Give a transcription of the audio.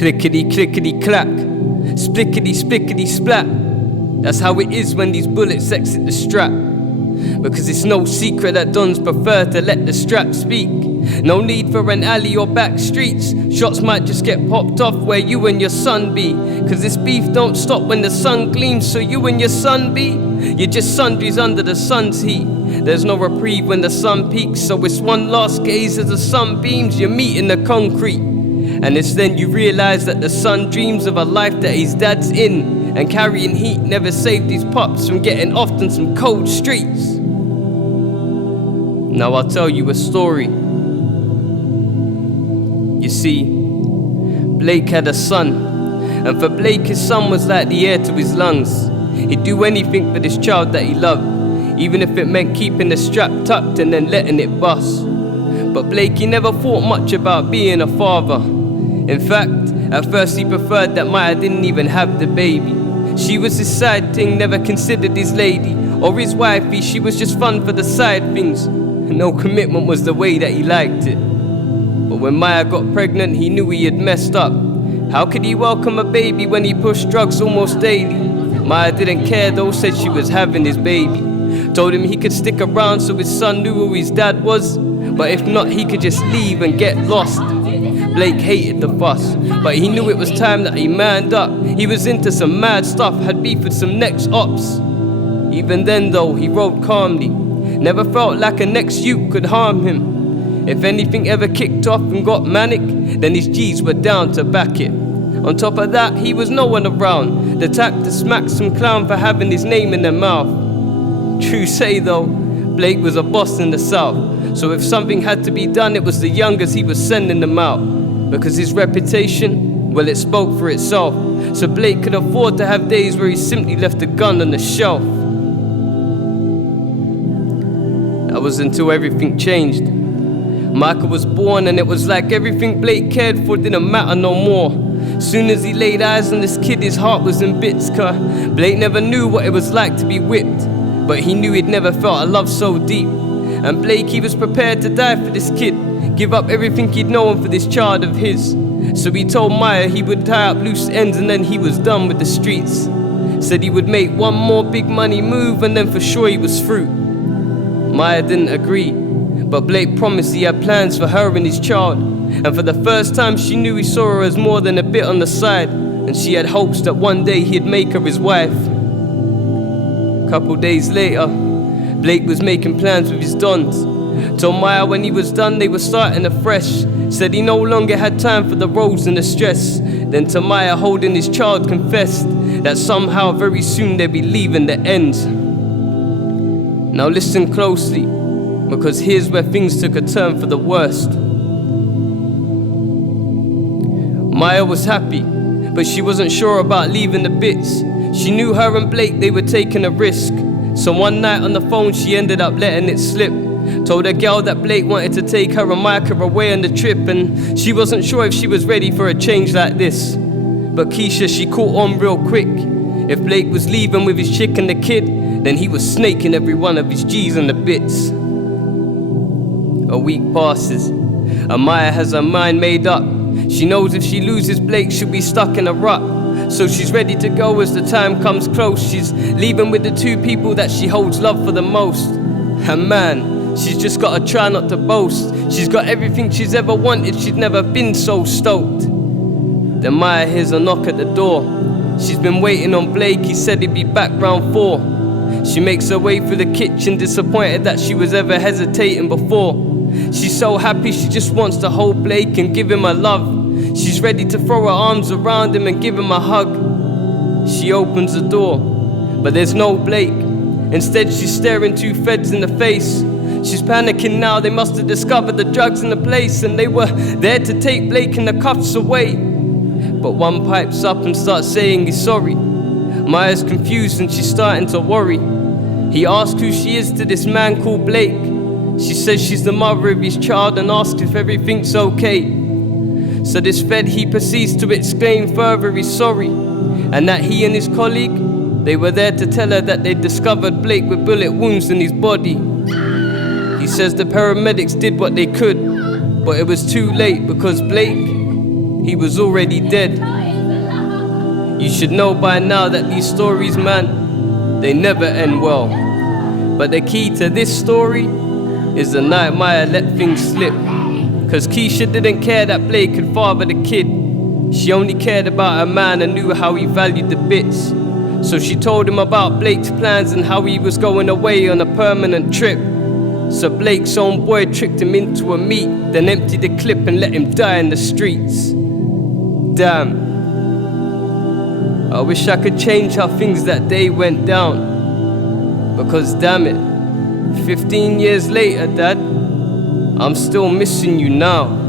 Clickety clickety clack, splickety splickety splat. That's how it is when these bullets exit the strap. Because it's no secret that dons prefer to let the strap speak. No need for an alley or back streets. Shots might just get popped off where you and your son be. Cause this beef don't stop when the sun gleams. So you and your son be, you're just sundries under the sun's heat. There's no reprieve when the sun peaks. So it's one last gaze as the sun beams. You're meeting the concrete. And it's then you realize that the son dreams of a life that his dad's in. And carrying heat never saved his pops from getting off on some cold streets. Now I'll tell you a story. You see, Blake had a son, and for Blake his son was like the air to his lungs. He'd do anything for this child that he loved, even if it meant keeping the strap tucked and then letting it bust. But Blake, he never thought much about being a father. In fact, at first he preferred that Maya didn't even have the baby. She was his side thing, never considered his lady or his wifey. She was just fun for the side things. No commitment was the way that he liked it. But when Maya got pregnant, he knew he had messed up. How could he welcome a baby when he pushed drugs almost daily? Maya didn't care though, said she was having his baby. Told him he could stick around so his son knew who his dad was, but if not, he could just leave and get lost. Blake hated the fuss, but he knew it was time that he manned up. He was into some mad stuff, had beef with some next ops. Even then though, he rode calmly. Never felt like a next youth could harm him. If anything ever kicked off and got manic, then his G's were down to back it. On top of that, he was no one around, the type to smack some clown for having his name in their mouth. True say though, Blake was a boss in the south, so if something had to be done, it was the youngest he was sending them out. Because his reputation, well, it spoke for itself. So Blake could afford to have days where he simply left the gun on the shelf. That was until everything changed. Micah was born and it was like everything Blake cared for didn't matter no more. Soon as he laid eyes on this kid, his heart was in bits, cause Blake never knew what it was like to be whipped. But he knew he'd never felt a love so deep. And Blake, he was prepared to die for this kid, give up everything he'd known for this child of his. So he told Maya he would tie up loose ends and then he was done with the streets. Said he would make one more big money move and then for sure he was through. Maya didn't agree, but Blake promised he had plans for her and his child. And for the first time she knew he saw her as more than a bit on the side, and she had hopes that one day he'd make her his wife. Couple days later, Blake was making plans with his dons. Told Maya when he was done they were starting afresh. Said he no longer had time for the roads and the stress. Then to Maya holding his child confessed that somehow very soon they'd be leaving the end. Now listen closely, because here's where things took a turn for the worst. Maya was happy, but she wasn't sure about leaving the bits. She knew her and Blake, they were taking a risk. So one night on the phone she ended up letting it slip. Told a girl that Blake wanted to take her and Micah away on the trip, and she wasn't sure if she was ready for a change like this. But Keisha, she caught on real quick. If Blake was leaving with his chick and the kid, then he was snaking every one of his G's and the bits. A week passes, and Maya has her mind made up. She knows if she loses Blake, she'll be stuck in a rut. So she's ready to go as the time comes close. She's leaving with the two people that she holds love for the most. And man, she's just gotta try not to boast. She's got everything she's ever wanted, she'd never been so stoked. Then Maya hears a knock at the door. She's been waiting on Blake, he said he'd be back round 4. She makes her way through the kitchen, disappointed that she was ever hesitating before. She's so happy she just wants to hold Blake and give him her love. She's ready to throw her arms around him and give him a hug. She opens the door, but there's no Blake. Instead she's staring two feds in the face. She's panicking now, they must have discovered the drugs in the place, and they were there to take Blake and the cuffs away. But one pipes up and starts saying he's sorry. Maya's confused and she's starting to worry. He asks who she is to this man called Blake. She says she's the mother of his child and asks if everything's okay. So this fed, he proceeds to exclaim further he's sorry, and that he and his colleague, they were there to tell her that they'd discovered Blake with bullet wounds in his body. He says the paramedics did what they could, but it was too late because Blake, he was already dead. You should know by now that these stories, man, they never end well. But the key to this story is the night Maya let things slip. Cause Keisha didn't care that Blake could father the kid. She only cared about a man and knew how he valued the bits. So she told him about Blake's plans and how he was going away on a permanent trip. So Blake's own boy tricked him into a meet, then emptied the clip and let him die in the streets. Damn. I wish I could change how things that day went down. Because damn it, 15 years later, Dad, I'm still missing you now.